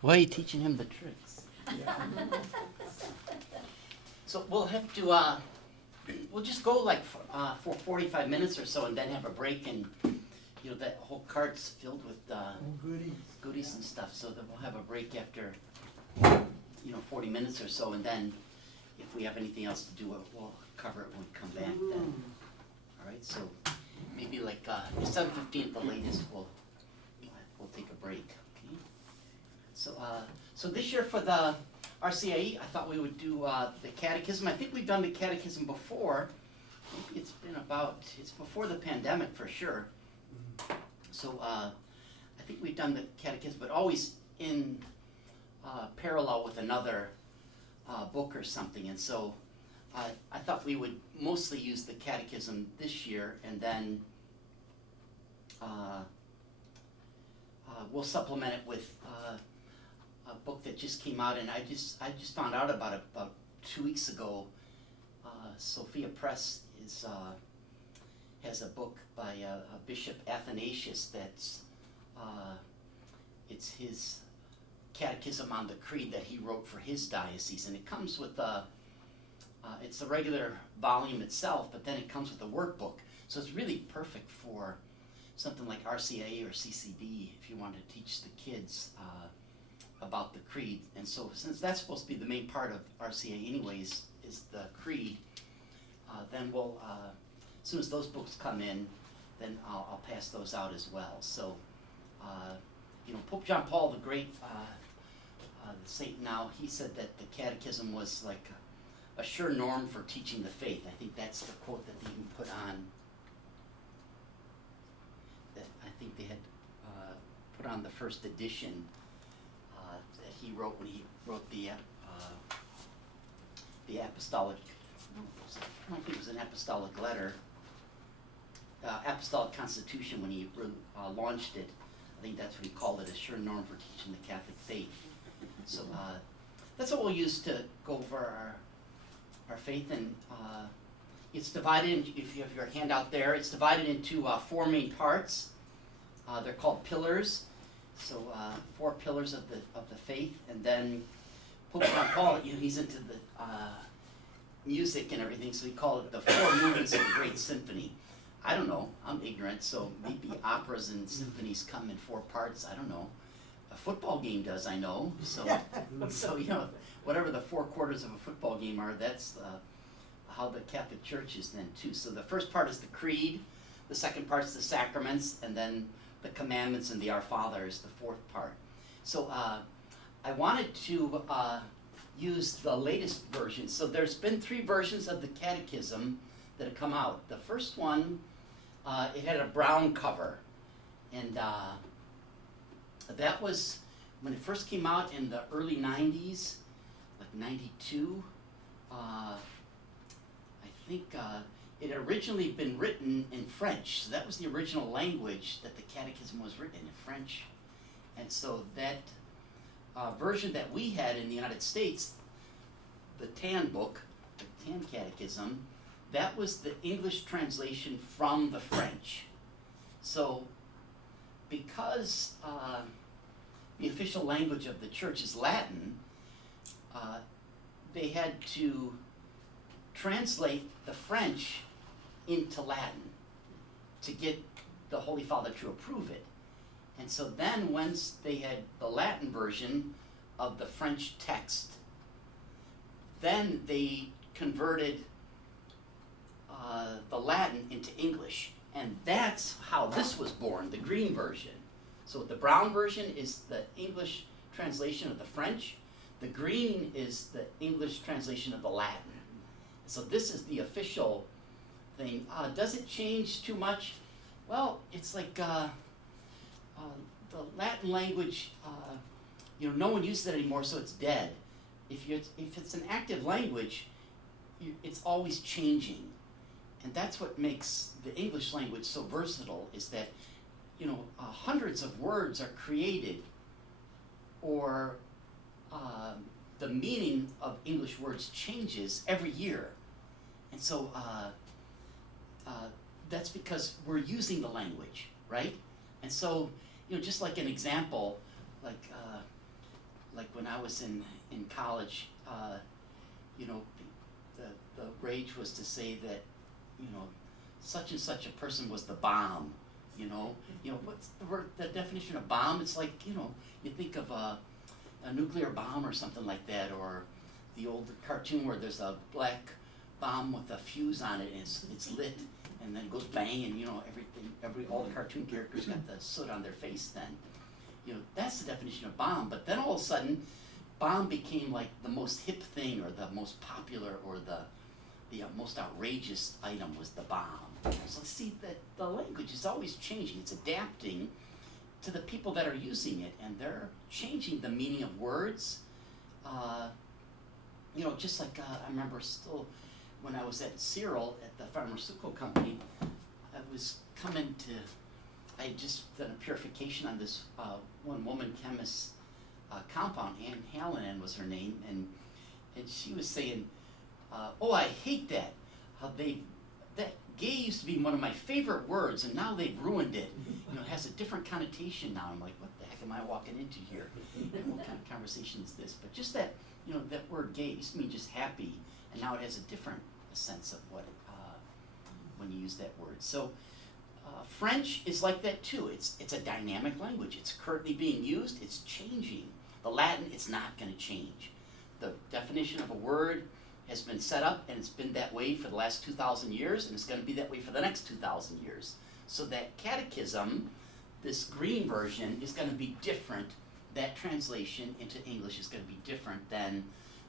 Why are you teaching him the tricks? So we'll have to, we'll just go like for 45 minutes or so and then have a break, and that whole cart's filled with goodies and stuff, so that we'll have a break after 40 minutes or so, and then if we have anything else to do, we'll cover it when we come back then. All right, so maybe like 7:15 at the latest, we'll take a break. Okay. So this year for the RCIA, I thought we would do the Catechism. I think we've done the Catechism before. Maybe it's before the pandemic for sure. So I think we've done the Catechism, but always in parallel with another book or something. And so I thought we would mostly use the Catechism this year, and then we'll supplement it with a book that just came out, and I just found out about it about 2 weeks ago. Sophia Press has a book by Bishop Athanasius that's it's his Catechism on the Creed that he wrote for his diocese, and it comes with it's the regular volume itself, but then it comes with a workbook, so it's really perfect for something like RCIA or CCD if you want to teach the kids about the Creed. And so since that's supposed to be the main part of RCIA anyways, is the Creed, then we'll, as soon as those books come in, then I'll pass those out as well. So, Pope John Paul the Great, the saint now, he said that the Catechism was like a sure norm for teaching the faith. I think that's the quote that they even put on, that I think they had put on the first edition that he wrote when he wrote the apostolic, I don't think it was an apostolic letter, apostolic constitution when he launched it. I think that's what he called it, a sure norm for teaching the Catholic faith. So that's what we'll use to go over our faith, and it's divided, if you have your handout there, it's divided into 4 main parts. They're called pillars. So 4 pillars of the faith, and then Pope John Paul, he's into the music and everything, so he called it the 4 movements of a great symphony. I don't know, I'm ignorant, so maybe operas and symphonies come in 4 parts. I don't know. A football game does, I know. So whatever the 4 quarters of a football game are, that's how the Catholic Church is then too. So the first part is the Creed, the second part is the sacraments, and then the commandments and the Our Father is the 4th part. So I wanted to use the latest version. So there's been 3 versions of the Catechism that have come out. The first one, it had a brown cover, and that was when it first came out in the early 90s, like 92. I think it had originally been written in French, so that was the original language that the Catechism was written in French. And so that version that we had in the United States, the TAN book, the TAN Catechism, that was the English translation from the French. So because the official language of the Church is Latin, they had to translate the French into Latin to get the Holy Father to approve it. And so then once they had the Latin version of the French text, then they converted the Latin into English. And that's how this was born, the green version. So the brown version is the English translation of the French. The green is the English translation of the Latin. So this is the official thing. Does it change too much? Well, it's like the Latin language, no one uses it anymore, so it's dead. If it's an active language, it's always changing. And that's what makes the English language so versatile, is that hundreds of words are created, or the meaning of English words changes every year. And so that's because we're using the language, right? And so, just like an example, like when I was in college, you know, the rage was to say that, you know, such and such a person was the bomb. You know, what's the definition of bomb? It's like, you know, you think of a nuclear bomb or something like that, or the old cartoon where there's a black bomb with a fuse on it and it's lit and then it goes bang, and you know, all the cartoon characters got the soot on their face then. You know, that's the definition of bomb. But then all of a sudden, bomb became like the most hip thing, or the most popular, or the most outrageous item was the bomb. So see that the language is always changing. It's adapting to the people that are using it, and they're changing the meaning of words. You know, just like I remember still when I was at Cyril at the pharmaceutical company, I was coming to, I had just done a purification on this one woman chemist compound, Ann Hallinan was her name, and she was saying, oh, I hate that. How that gay used to be one of my favorite words, and now they've ruined it. You know, it has a different connotation now. I'm like, what the heck am I walking into here? What kind of conversation is this? But just that, you know, that word gay used to mean just happy, and now it has a different sense of what it, when you use that word. So French is like that too. It's a dynamic language. It's currently being used. It's changing. The Latin, it's not going to change. The definition of a word has been set up, and it's been that way for the last 2,000 years, and it's going to be that way for the next 2,000 years. So that Catechism, this green version, is going to be different. That translation into English is going to be different than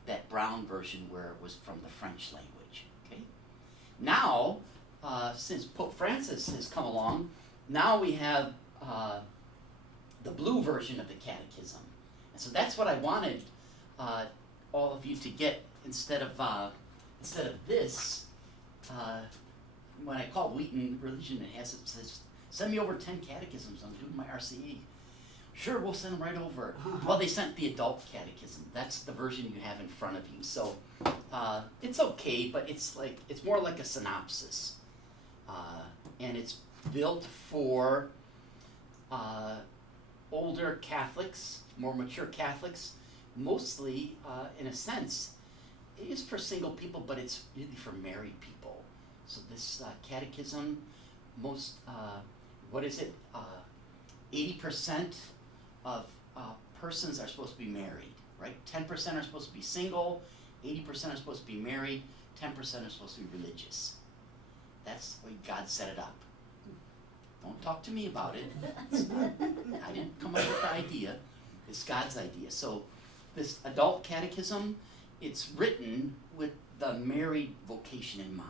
that brown version where it was from the French language. Okay. Now, since Pope Francis has come along, now we have the blue version of the Catechism, and so that's what I wanted all of you to get. Instead of this, when I call Wheaton Religion, it says, send me over 10 catechisms. I'm doing my RCIA. Sure, we'll send them right over. Well, they sent the adult catechism. That's the version you have in front of you. So it's okay, but it's more like a synopsis, and it's built for older Catholics, more mature Catholics, mostly in a sense. It is for single people, but it's really for married people. So this catechism, most, 80% of persons are supposed to be married, right? 10% are supposed to be single, 80% are supposed to be married, 10% are supposed to be religious. That's the way God set it up. Don't talk to me about it. I didn't come up with the idea. It's God's idea. So this adult catechism, it's written with the married vocation in mind.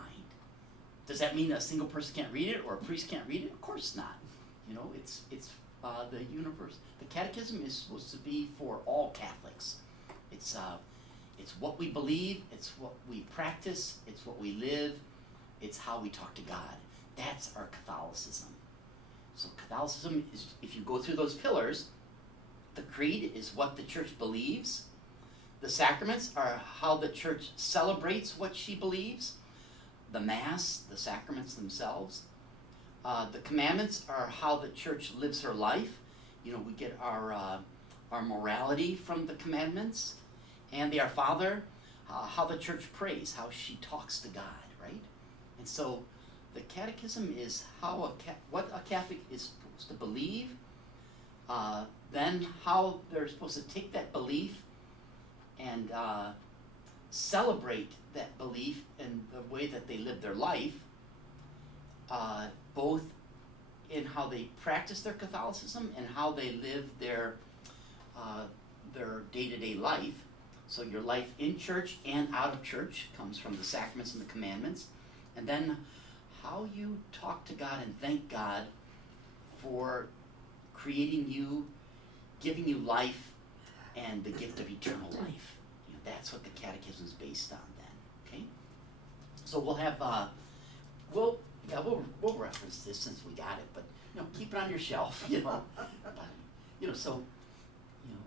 Does that mean a single person can't read it or a priest can't read it? Of course not. You know, it's the universe. The catechism is supposed to be for all Catholics. It's what we believe. It's what we practice. It's what we live. It's how we talk to God. That's our Catholicism. So Catholicism is, if you go through those pillars, the creed is what the church believes. The sacraments are how the church celebrates what she believes. The Mass, the sacraments themselves. The commandments are how the church lives her life. You know, we get our morality from the commandments. And the Our Father, how the church prays, how she talks to God, right? And so the catechism is how what a Catholic is supposed to believe, then how they're supposed to take that belief and celebrate that belief in the way that they live their life, both in how they practice their Catholicism and how they live their day-to-day life. So your life in church and out of church comes from the sacraments and the commandments. And then how you talk to God and thank God for creating you, giving you life, and the gift of eternal life. You know, that's what the catechism is based on then, okay? So we'll have, we'll reference this since we got it, but, you know, keep it on your shelf, you know. So, you know,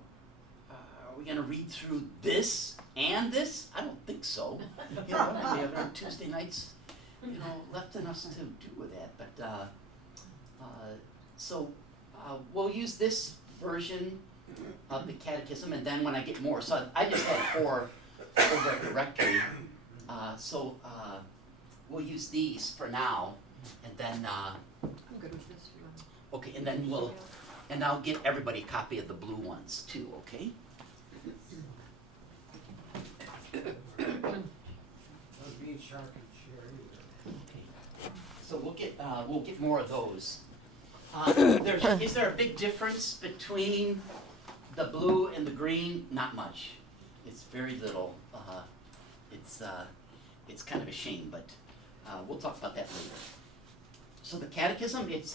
are we going to read through this and this? I don't think so. You know, we have our Tuesday nights, you know, left in us to do with that. But so we'll use this version of the catechism, and then when I get more, so I just had 4 over at the rectory. So we'll use these for now, and then I'm good with this. If you want. okay, and then and I'll get everybody a copy of the blue ones too. Okay. Okay. So we'll get more of those. Is there a big difference between the blue and the green? Not much. It's very little. It's kind of a shame, but we'll talk about that later. So the Catechism, it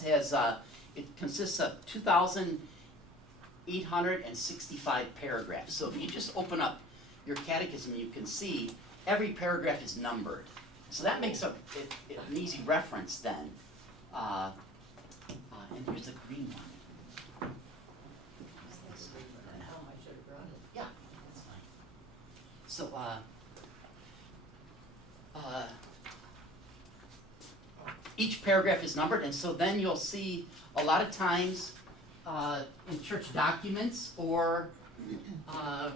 consists of 2,865 paragraphs. So if you just open up your Catechism, you can see every paragraph is numbered. So that makes an easy reference then. And here's the green one. Yeah, that's fine. So, each paragraph is numbered, and so then you'll see a lot of times in church documents or, I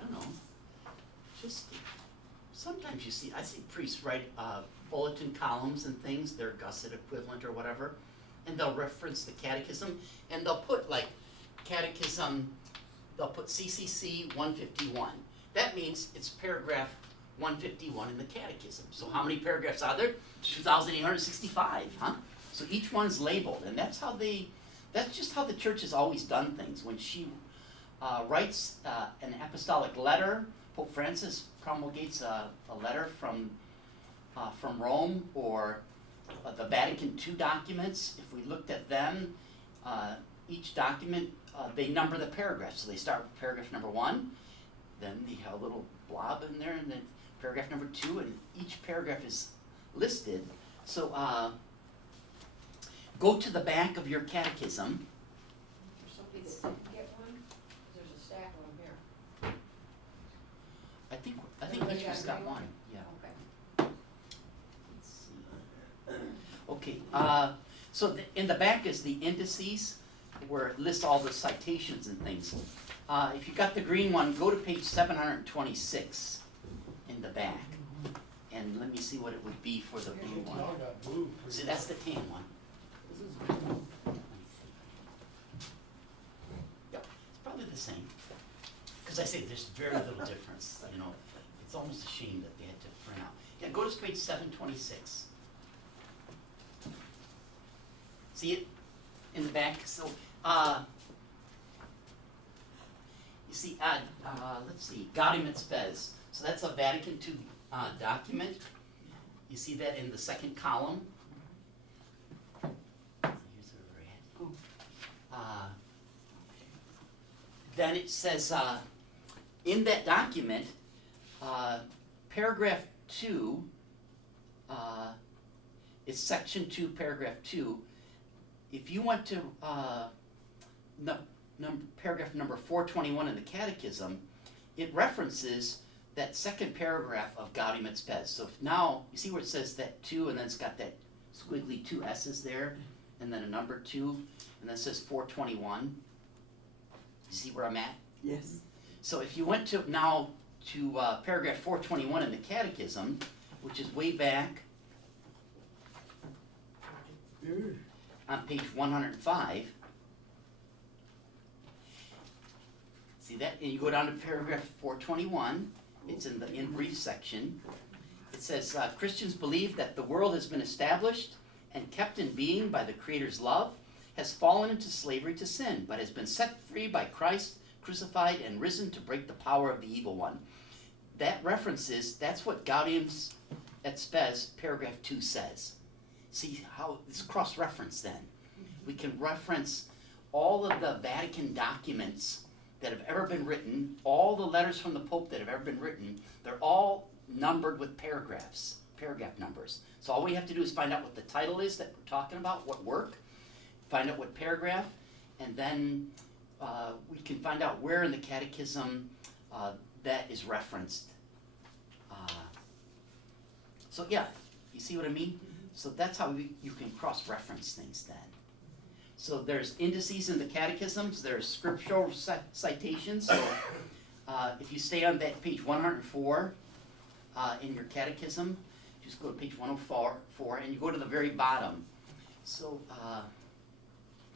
don't know, just sometimes I see priests write bulletin columns and things, their gusset equivalent or whatever, and they'll reference the catechism, and they'll put like catechism, they'll put CCC 151. That means it's paragraph 151 in the catechism. So how many paragraphs are there? 2,865, huh? So each one's labeled, and that's just how the church has always done things. When she writes an apostolic letter, Pope Francis promulgates a letter from Rome, or the Vatican II documents. If we looked at them, each document, they number the paragraphs. So they start with paragraph number 1, then they have a little blob in there, and then paragraph number 2, and each paragraph is listed. So go to the back of your catechism. For somebody that didn't get one, there's a stack of them here. I think Everybody each of us got got green? one. Yeah. Okay. Let's see. Okay. So in the back is the indices, where it lists all the citations and things. If you got the green one, go to page 726 in the back, and let me see what it would be for the blue one. See, that's the tan one. Yep, it's probably the same. Because I say there's very little difference. You know, it's almost a shame that they had to print out. Yeah, go to page 726. See it in the back? So, you see, let's see, Gaudium et Spes. So that's a Vatican II document. You see that in the second column. Here's where we're at. Then it says, in that document, paragraph 2 is section 2, paragraph 2. If you went to paragraph number 421 in the Catechism, it references that second paragraph of Gaudium et Spes. So if now, you see where it says that 2, and then it's got that squiggly 2 S's there, and then a number 2, and then it says 421. You see where I'm at? Yes. So if you went to now to paragraph 421 in the Catechism, which is way back on page 105, see that? And you go down to paragraph 421, it's in the in brief section. It says, Christians believe that the world has been established and kept in being by the Creator's love, has fallen into slavery to sin, but has been set free by Christ, crucified and risen to break the power of the evil one. That references, that's what Gaudium et Spes, paragraph 2 says. See how it's cross-referenced then. We can reference all of the Vatican documents that have ever been written, all the letters from the Pope that have ever been written. They're all numbered with paragraphs, paragraph numbers. So all we have to do is find out what the title is that we're talking about, what work, find out what paragraph, and then we can find out where in the Catechism that is referenced. So yeah, you see what I mean? So that's how you can cross-reference things then. So there's indices in the catechisms, there's scriptural citations. So if you stay on that page 104 in your catechism, just go to page 104 and you go to the very bottom. So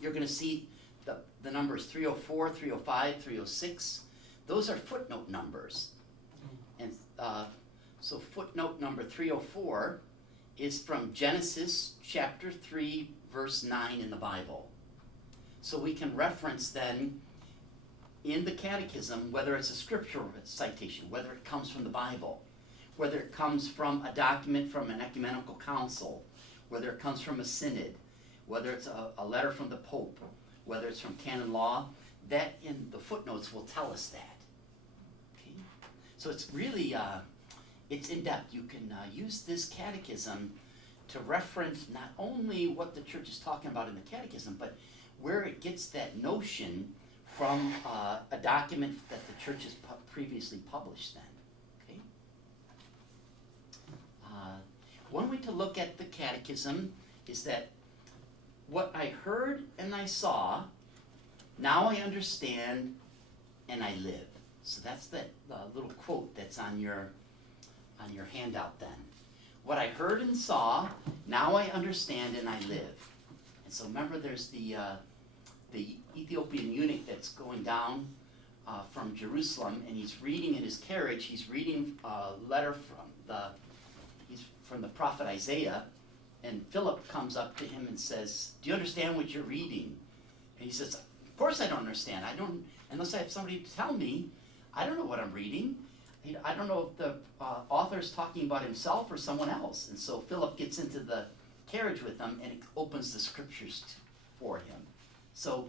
you're going to see the numbers 304, 305, 306. Those are footnote numbers. And so footnote number 304 is from Genesis chapter 3, verse 9 in the Bible. So we can reference then in the catechism, whether it's a scriptural citation, whether it comes from the Bible, whether it comes from a document from an ecumenical council, whether it comes from a synod, whether it's a letter from the Pope, whether it's from canon law, that in the footnotes will tell us that. Okay? So it's really, it's in depth. You can use this catechism to reference not only what the church is talking about in the catechism, but where it gets that notion from a document that the church has previously published then. Okay? One way to look at the catechism is that what I heard and I saw, now I understand and I live. So that's that little quote that's on your handout then. What I heard and saw, now I understand and I live. And so remember there's the Ethiopian eunuch that's going down from Jerusalem, and he's reading in his carriage, he's reading a letter from the prophet Isaiah, and Philip comes up to him and says, "Do you understand what you're reading?" And he says, "Of course I don't understand. I don't, unless I have somebody to tell me, I don't know what I'm reading. I don't know if the author's talking about himself or someone else." And so Philip gets into the carriage with him, and it opens the scriptures for him. So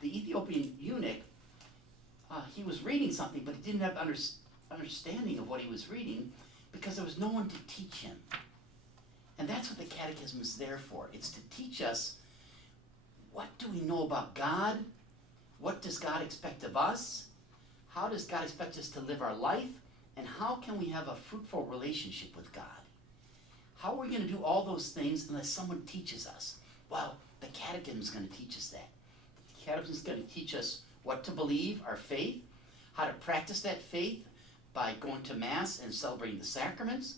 the Ethiopian eunuch, he was reading something, but he didn't have understanding of what he was reading because there was no one to teach him. And that's what the catechism is there for. It's to teach us, what do we know about God? What does God expect of us? How does God expect us to live our life? And how can we have a fruitful relationship with God? How are we going to do all those things unless someone teaches us? Well, the catechism is going to teach us that. The catechism is going to teach us what to believe, our faith, how to practice that faith by going to Mass and celebrating the sacraments.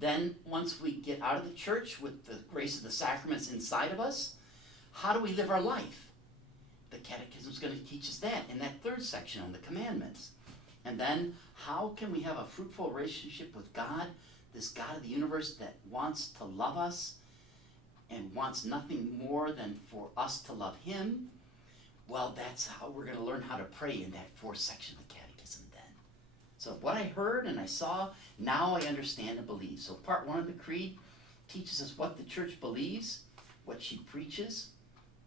Then, once we get out of the church with the grace of the sacraments inside of us, how do we live our life? The catechism is going to teach us that in that third section on the commandments. And then, how can we have a fruitful relationship with God, this God of the universe that wants to love us and wants nothing more than for us to love him? Well, that's how we're going to learn how to pray in that fourth section of the catechism then. So what I heard and I saw, now I understand and believe. So part one of the creed teaches us what the church believes, what she preaches.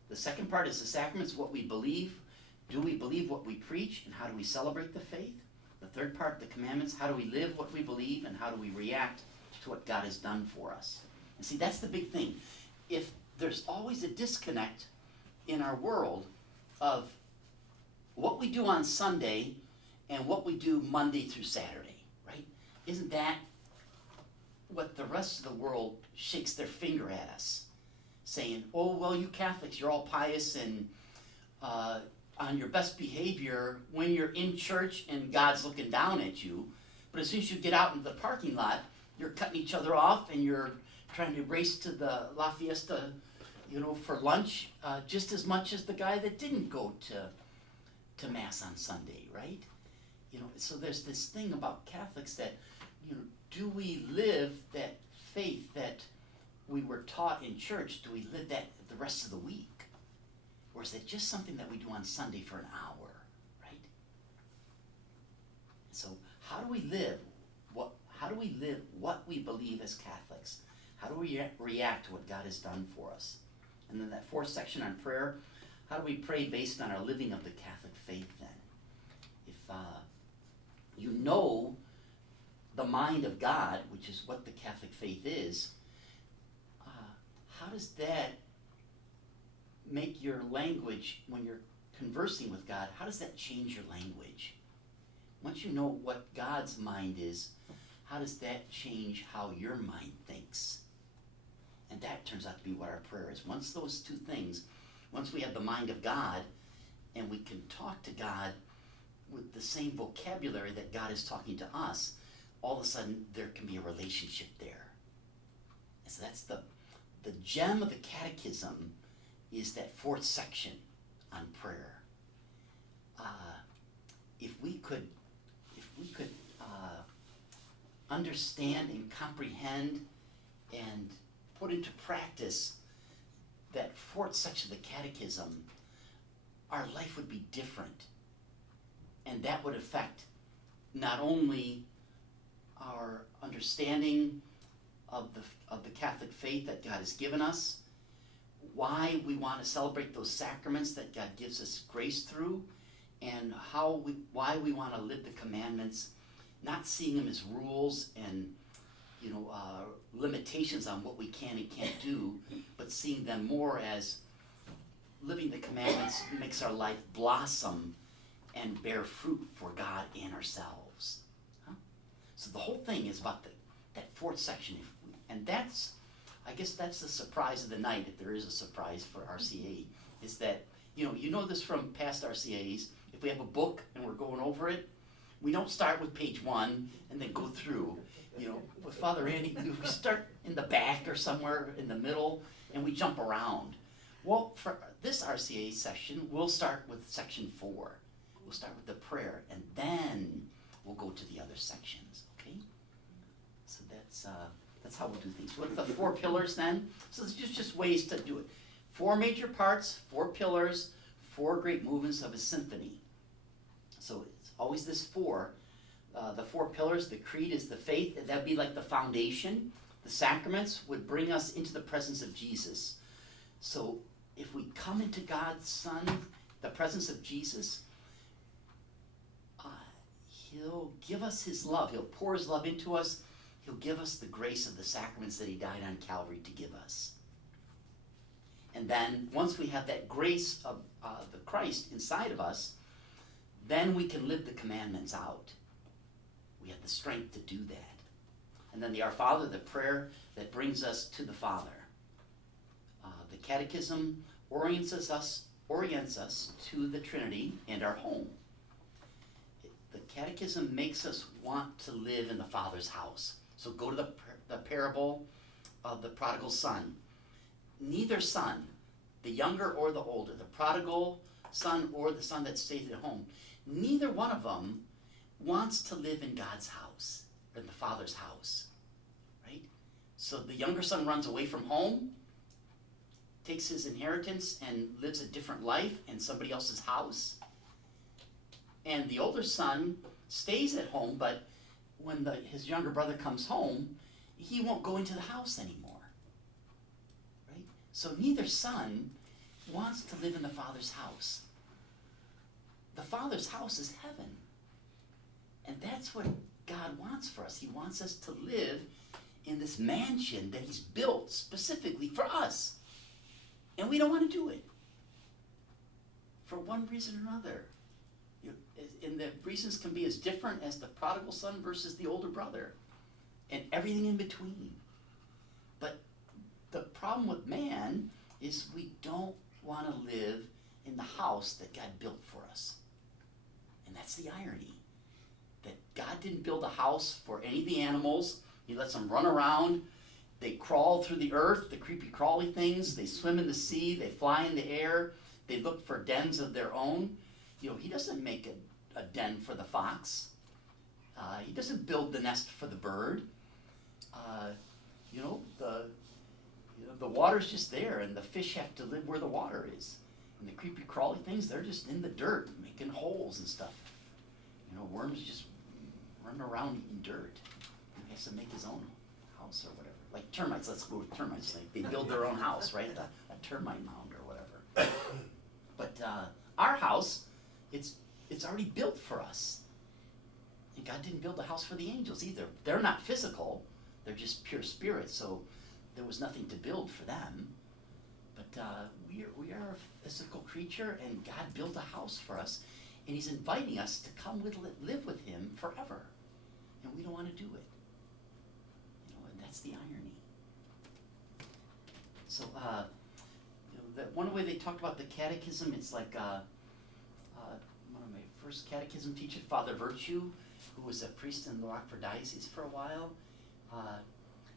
The second part is the sacraments, what we believe. Do we believe what we preach, and how do we celebrate the faith? The third part, the commandments, how do we live what we believe, and how do we react to what God has done for us? And see, that's the big thing. If there's always a disconnect in our world of what we do on Sunday and what we do Monday through Saturday, right? Isn't that what the rest of the world shakes their finger at us? Saying, "Oh, well, you Catholics, you're all pious and on your best behavior when you're in church and God's looking down at you. But as soon as you get out into the parking lot, you're cutting each other off and you're trying to race to the La Fiesta, for lunch, just as much as the guy that didn't go to Mass on Sunday, right?" So there's this thing about Catholics that, do we live that faith that we were taught in church? Do we live that the rest of the week? Or is it just something that we do on Sunday for an hour, right? So how do we live what we believe as Catholics? How do we react to what God has done for us? And then that fourth section on prayer, how do we pray based on our living of the Catholic faith then? If you know the mind of God, which is what the Catholic faith is, how does that make your language, when you're conversing with God, how does that change your language? Once you know what God's mind is, how does that change how your mind thinks? And that turns out to be what our prayer is. Once those two things, once we have the mind of God and we can talk to God with the same vocabulary that God is talking to us, all of a sudden there can be a relationship there. And so that's the gem of the Catechism, is that fourth section on prayer. If we could understand and comprehend and put into practice that fourth section of the Catechism, our life would be different. And that would affect not only our understanding of the Catholic faith that God has given us, why we want to celebrate those sacraments that God gives us grace through, and why we want to live the commandments, not seeing them as rules and limitations on what we can and can't do, but seeing them more as living the commandments makes our life blossom and bear fruit for God and ourselves. Huh? So the whole thing is about that fourth section, and I guess that's the surprise of the night, if there is a surprise for RCA, is that you know this from past RCAs. If we have a book and we're going over it, we don't start with page 1 and then go through. With Father Andy, we start in the back or somewhere in the middle, and we jump around. Well, for this RCA session, we'll start with section 4. We'll start with the prayer, and then we'll go to the other sections, okay? So that's how we'll do things. What are the 4 pillars then? So there's just ways to do it. 4 major parts, 4 pillars, 4 great movements of a symphony. So it's always this 4. The 4 pillars, the creed is the faith, that'd be like the foundation. The sacraments would bring us into the presence of Jesus. So if we come into God's Son, the presence of Jesus, He'll give us His love. He'll pour His love into us. He'll give us the grace of the sacraments that He died on Calvary to give us. And then once we have that grace of the Christ inside of us, then we can live the commandments out. We have the strength to do that. And then the Our Father, the prayer that brings us to the Father. The Catechism orients us to the Trinity and our home. The Catechism makes us want to live in the Father's house. So go to the parable of the prodigal son. Neither son, the younger or the older, the prodigal son or the son that stays at home, neither one of them wants to live in God's house, or in the Father's house, right? So the younger son runs away from home, takes his inheritance and lives a different life in somebody else's house. And the older son stays at home, but when his younger brother comes home, he won't go into the house anymore, right? So neither son wants to live in the Father's house. The Father's house is heaven. And that's what God wants for us. He wants us to live in this mansion that He's built specifically for us. And we don't want to do it. For one reason or another. And the reasons can be as different as the prodigal son versus the older brother. And everything in between. But the problem with man is we don't want to live in the house that God built for us. And that's the irony. That God didn't build a house for any of the animals. He lets them run around. They crawl through the earth, the creepy crawly things. They swim in the sea. They fly in the air. They look for dens of their own. He doesn't make a den for the fox. He doesn't build the nest for the bird. The water's just there, and the fish have to live where the water is. And the creepy crawly things, they're just in the dirt, making holes and stuff. Worms just running around eating dirt. He has to make his own house or whatever. Like termites, let's go with termites. Like they build their own house, right? A termite mound or whatever. But our house, it's already built for us. And God didn't build a house for the angels either. They're not physical. They're just pure spirit. So there was nothing to build for them. But we are a physical creature, and God built a house for us. And He's inviting us to come live with Him forever. And we don't want to do it. And that's the irony. So, that one way they talked about the catechism, it's like one of my first catechism teachers, Father Virtue, who was a priest in the Rockford Diocese for a while.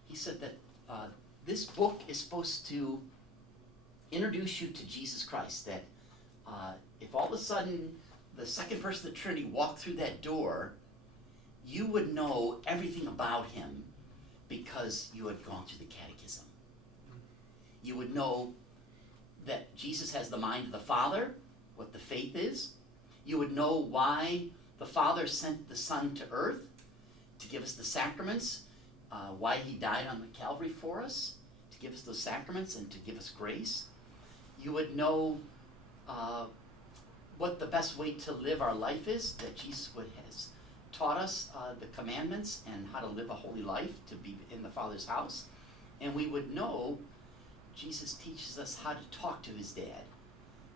He said that this book is supposed to introduce you to Jesus Christ, that if all of a sudden the second person of the Trinity walked through that door, you would know everything about him because you had gone through the catechism. You would know that Jesus has the mind of the Father, what the faith is. You would know why the Father sent the Son to earth to give us the sacraments, why he died on the Calvary for us, to give us those sacraments and to give us grace. You would know what the best way to live our life is, that Jesus has taught us the commandments and how to live a holy life to be in the Father's house. And we would know Jesus teaches us how to talk to his dad,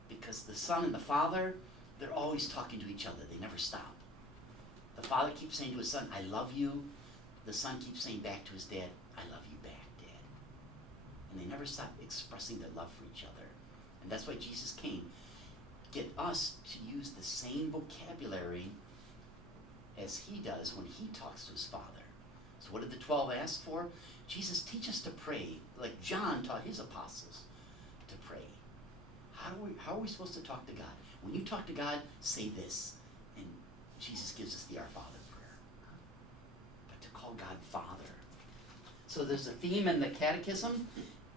because the Son and the Father, they're always talking to each other. They never stop. The Father keeps saying to his Son, I love you. The Son keeps saying back to his dad, I love you back, Dad. And they never stop expressing their love for each other. And that's why Jesus came. Get us to use the same vocabulary as he does when he talks to his Father. So what did the 12 ask for? Jesus, teach us to pray, like John taught his apostles to pray. How are we supposed to talk to God? When you talk to God, say this. And Jesus gives us the Our Father prayer. But to call God Father. So there's a theme in the Catechism.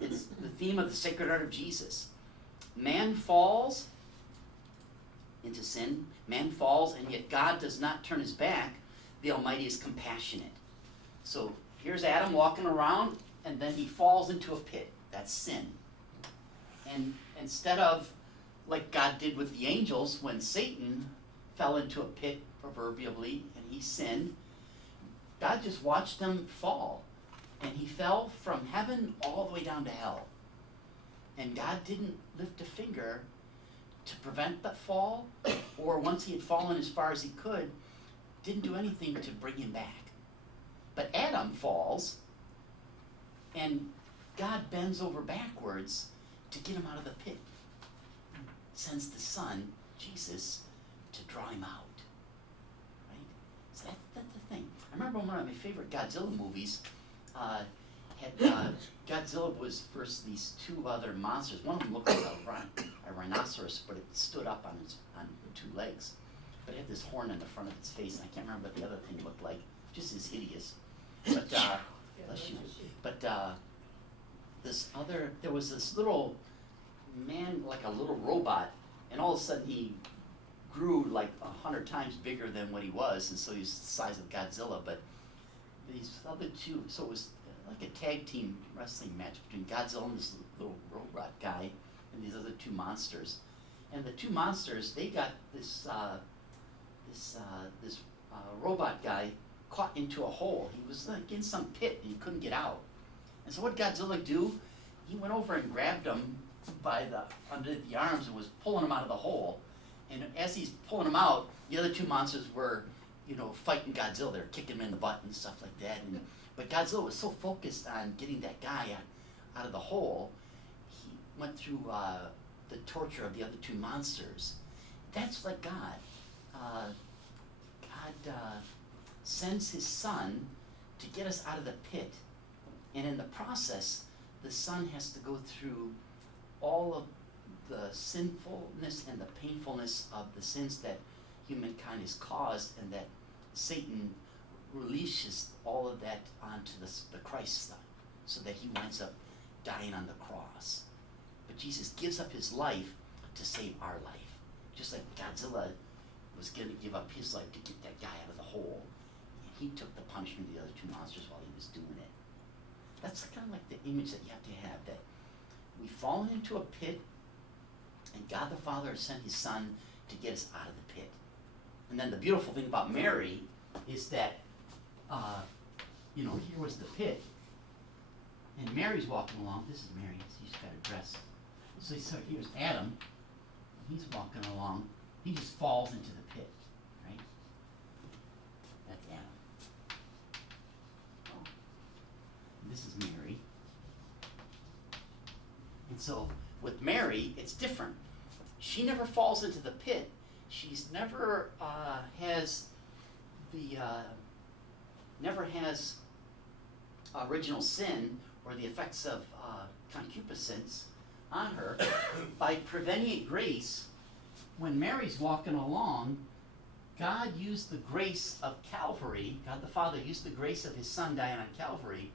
It's the theme of the Sacred Heart of Jesus. Man falls into sin. Man falls, and yet God does not turn his back. The Almighty is compassionate. So here's Adam walking around, and then he falls into a pit. That's sin. And instead of, like God did with the angels, when Satan fell into a pit, proverbially, and he sinned, God just watched him fall. And he fell from heaven all the way down to hell. And God didn't lift a finger to prevent that fall, or once he had fallen as far as he could, didn't do anything to bring him back. But Adam falls, and God bends over backwards to get him out of the pit. Sends the Son, Jesus, to draw him out. Right? So that's the thing. I remember one of my favorite Godzilla movies Godzilla was versus these two other monsters. One of them looked like a rhinoceros, but it stood up on two legs. But it had this horn in the front of its face, and I can't remember what the other thing looked like. Just as hideous. But bless you. But there was this little man, like a little robot, and all of a sudden he grew like 100 times bigger than what he was, and so he was the size of Godzilla. But these other two, so it was like a tag team wrestling match between Godzilla and this little robot guy and these other two monsters. And the two monsters, they got this robot guy caught into a hole. He was like in some pit and he couldn't get out. And so what did Godzilla do? He went over and grabbed him by under the arms and was pulling him out of the hole. And as he's pulling him out, the other two monsters were, fighting Godzilla. They're kicking him in the butt and stuff like that. But Godzilla was so focused on getting that guy out of the hole, he went through the torture of the other two monsters. That's like God. God sends his Son to get us out of the pit. And in the process, the Son has to go through all of the sinfulness and the painfulness of the sins that humankind has caused, and that Satan releases all of that onto the Christ Son, so that he winds up dying on the cross. But Jesus gives up his life to save our life. Just like Godzilla was going to give up his life to get that guy out of the hole. And he took the punishment of the other two monsters while he was doing it. That's kind of like the image that you have to have, that we've fallen into a pit, and God the Father has sent his Son to get us out of the pit. And then the beautiful thing about Mary is that, here was the pit, and Mary's walking along. This is Mary, she's got a dress. So here's Adam, he's walking along. He just falls into the pit, right? That's Adam. And this is Mary. so with Mary, it's different. She never falls into the pit. She's never never has original sin or the effects of concupiscence on her. By prevenient grace, when Mary's walking along, God used the grace of Calvary, God the Father used the grace of his Son dying on Calvary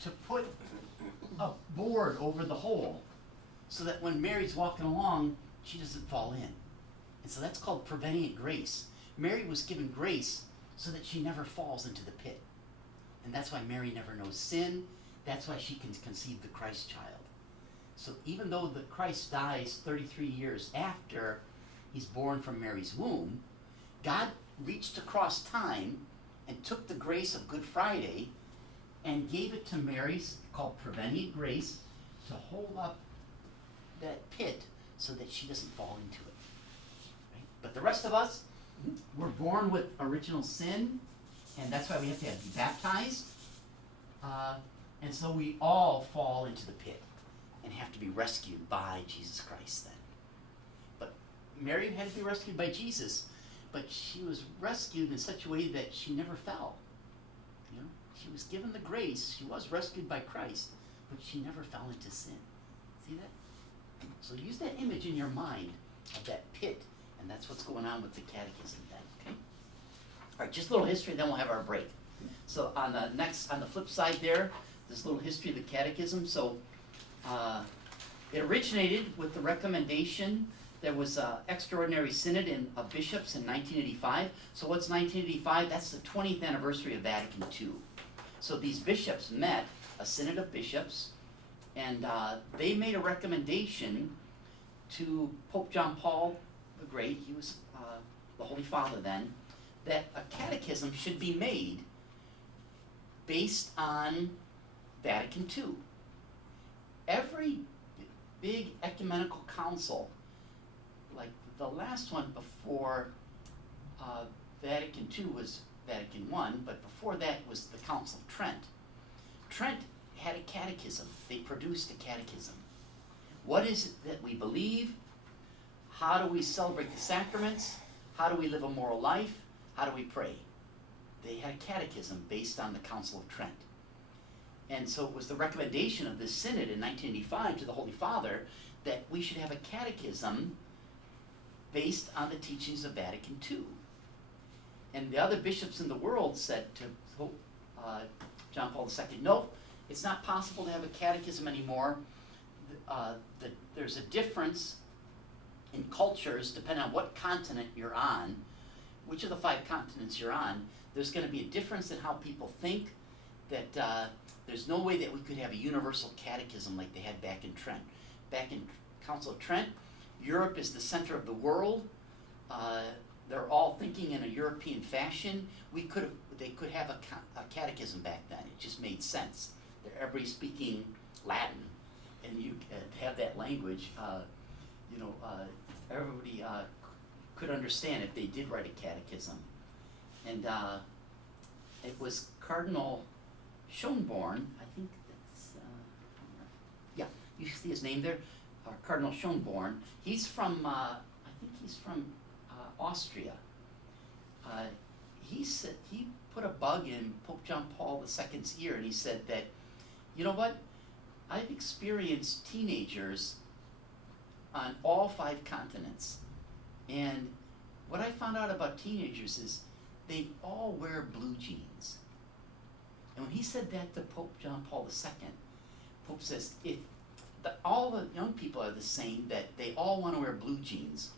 to put a board over the hole so that when Mary's walking along, she doesn't fall in. And so that's called prevenient grace. Mary was given grace so that she never falls into the pit. And that's why Mary never knows sin. That's why she can conceive the Christ child. So even though the Christ dies 33 years after he's born from Mary's womb, God reached across time and took the grace of Good Friday and gave it to Mary, called prevenient grace, to hold up that pit so that she doesn't fall into it. Right? But the rest of us, we're born with original sin, and that's why we have to be baptized. And so we all fall into the pit and have to be rescued by Jesus Christ then. But Mary had to be rescued by Jesus, but she was rescued in such a way that she never fell. You know, she was given the grace, she was rescued by Christ, but she never fell into sin. See that? So use that image in your mind of that pit, and that's what's going on with the Catechism then, okay? All right, just a little history, then we'll have our break. So on the flip side there, this little history of the Catechism. So it originated with the recommendation. There was an extraordinary synod of bishops in 1985. So what's 1985? That's the 20th anniversary of Vatican II. So these bishops met, a synod of bishops, and they made a recommendation to Pope John Paul the Great, he was the Holy Father then, that a catechism should be made based on Vatican II. Every big ecumenical council, like the last one before Vatican II was Vatican I, but before that was the Council of Trent. Trent had a catechism. They produced a catechism. What is it that we believe? How do we celebrate the sacraments? How do we live a moral life? How do we pray? They had a catechism based on the Council of Trent. And so it was the recommendation of this synod in 1985 to the Holy Father that we should have a catechism based on the teachings of Vatican II. And the other bishops in the world said to Pope John Paul II, no, it's not possible to have a catechism anymore. There's a difference in cultures depending on what continent you're on, which of the 5 continents you're on. There's going to be a difference in how people think, that there's no way that we could have a universal catechism like they had back in Trent. Back in Council of Trent, Europe is the center of the world. They're all thinking in a European fashion. They could have a catechism back then. It just made sense. Everybody's speaking Latin, and you have that language. Everybody could understand if they did write a catechism. And it was Cardinal Schönborn, I think that's, yeah, you see his name there, Cardinal Schönborn. He's from, I think he's from Austria. He put a bug in Pope John Paul II's ear, and he said that, you know what, I've experienced teenagers on all 5 continents, and what I found out about teenagers is they all wear blue jeans. And when he said that to Pope John Paul II, Pope says, if all the young people are the same, that they all want to wear blue jeans,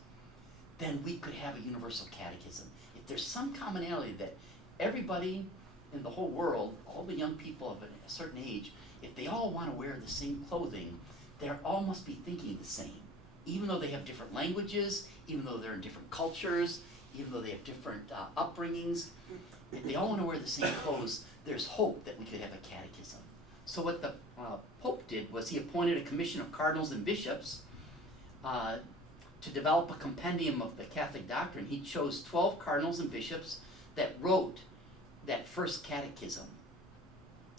then we could have a universal catechism. If there's some commonality that everybody in the whole world, all the young people of a certain age, if they all want to wear the same clothing, they all must be thinking the same. Even though they have different languages, even though they're in different cultures, even though they have different upbringings, if they all want to wear the same clothes, there's hope that we could have a catechism. So what the Pope did was he appointed a commission of cardinals and bishops to develop a compendium of the Catholic doctrine. He chose 12 cardinals and bishops that wrote that first catechism.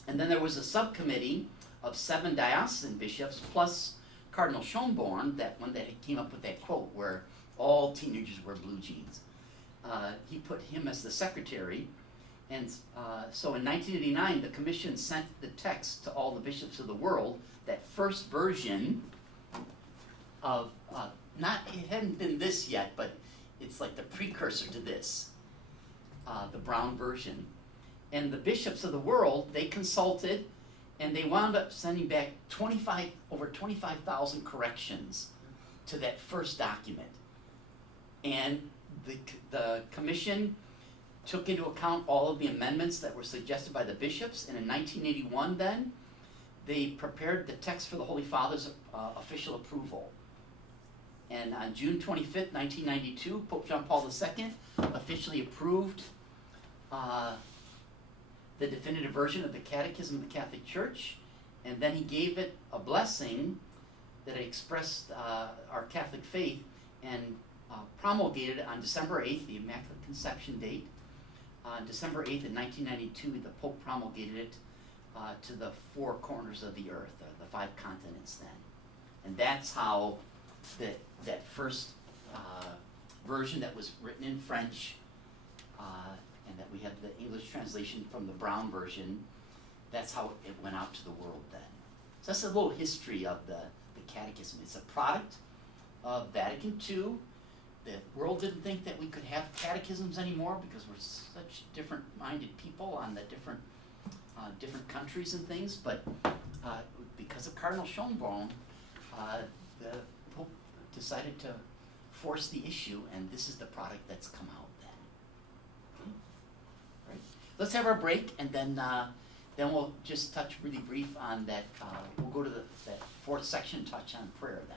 And then there was a subcommittee of 7 diocesan bishops plus Cardinal Schönborn, that one that came up with that quote where all teenagers wear blue jeans. He put him as the secretary, and so in 1989 the commission sent the text to all the bishops of the world, that first version of, it hadn't been this yet, but it's like the precursor to this, the brown version. And the bishops of the world, they consulted, and they wound up sending back over 25,000 corrections to that first document. And the commission took into account all of the amendments that were suggested by the bishops, and in 1981 then, they prepared the text for the Holy Father's official approval. And on June 25th, 1992, Pope John Paul II officially approved the definitive version of the Catechism of the Catholic Church, and then he gave it a blessing that expressed our Catholic faith, and promulgated it on December 8th, the Immaculate Conception date. On December 8th in 1992, the Pope promulgated it to the four corners of the earth, the five continents then. And that's how that first version that was written in French, and that we have the English translation from the brown version, that's how it went out to the world then. So that's a little history of the Catechism. It's a product of Vatican II. The world didn't think that we could have catechisms anymore because we're such different-minded people on the different countries and things, but because of Cardinal Schönborn, the Pope decided to force the issue, and this is the product that's come out then. Right. Let's have our break, and then we'll just touch really brief on that. We'll go to that fourth section, touch on prayer then.